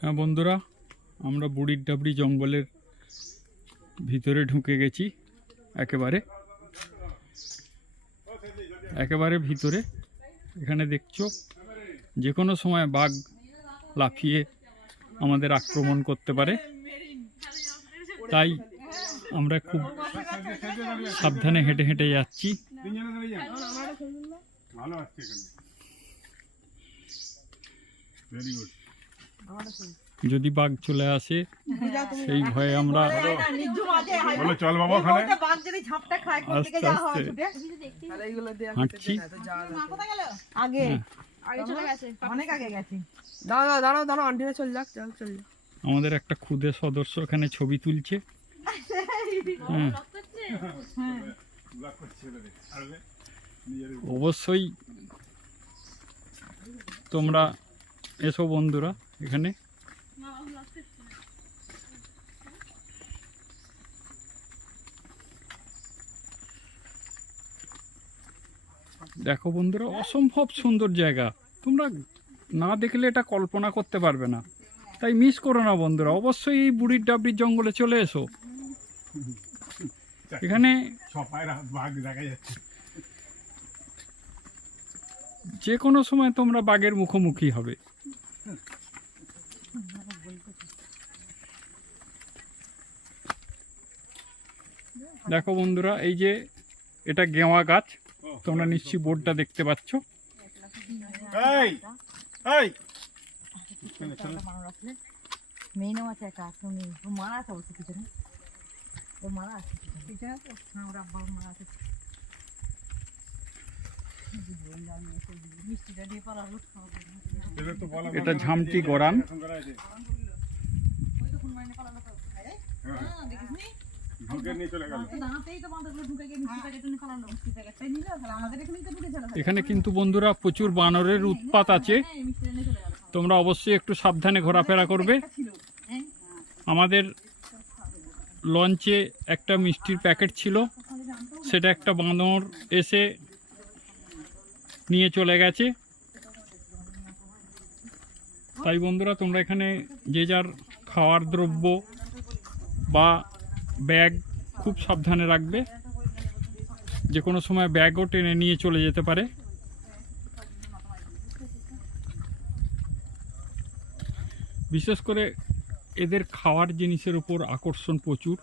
হ্যাঁ বন্ধুরা, আমরা বুড়ির ডাবরি জঙ্গলের ভিতরে ঢুকে গেছি। একেবারে ভিতরে। এখানে দেখছো যে কোনো সময় বাঘ লাফিয়ে আমাদের আক্রমণ করতে পারে, তাই আমরা খুব সাবধানে হেঁটে হেঁটে যাচ্ছি। যদি বাঘ চলে আসে সেই ভয়ে আমরা আস্তে আস্তে হাঁটছি। আমাদের একটা ক্ষুদে সদস্য এখানে ছবি তুলছে। অবশ্যই তোমরা এসো বন্ধুরা এখানে। দেখো বন্ধুরা, অসম্ভব সুন্দর জায়গা, তোমরা না দেখলে এটা কল্পনা করতে পারবে না। তাই মিস করো না বন্ধুরা, অবশ্যই এই বুড়ির ডাবরির জঙ্গলে চলে এসো। এখানে যে কোনো সময় তোমরা বাঘের মুখোমুখি হবে। দেখো বন্ধুরা, এই যে এটা গেওয়া গাছ, তোমরা নিশ্চয়ই বোর্ডটা দেখতে পাচ্ছ। এটা ঝামটি গড়ান। এখানে কিন্তু বন্ধুরা প্রচুর বানরের উৎপাত আছে, তোমরা অবশ্যই একটু সাবধানে ঘোরাফেরা করবে। আমাদের লঞ্চে একটা মিষ্টির প্যাকেট ছিল, সেটা একটা বানর এসে নিয়ে চলে গেছে। তাই বন্ধুরা, তোমরা এখানে যে যার খাওয়ার দ্রব্য বা ব্যাগ খুব সাবধানে রাখবে, যে কোনো সময় ব্যাগও টেনে নিয়ে চলে যেতে পারে। বিশেষ করে এদের খাওয়ার জিনিসের উপর আকর্ষণ প্রচুর।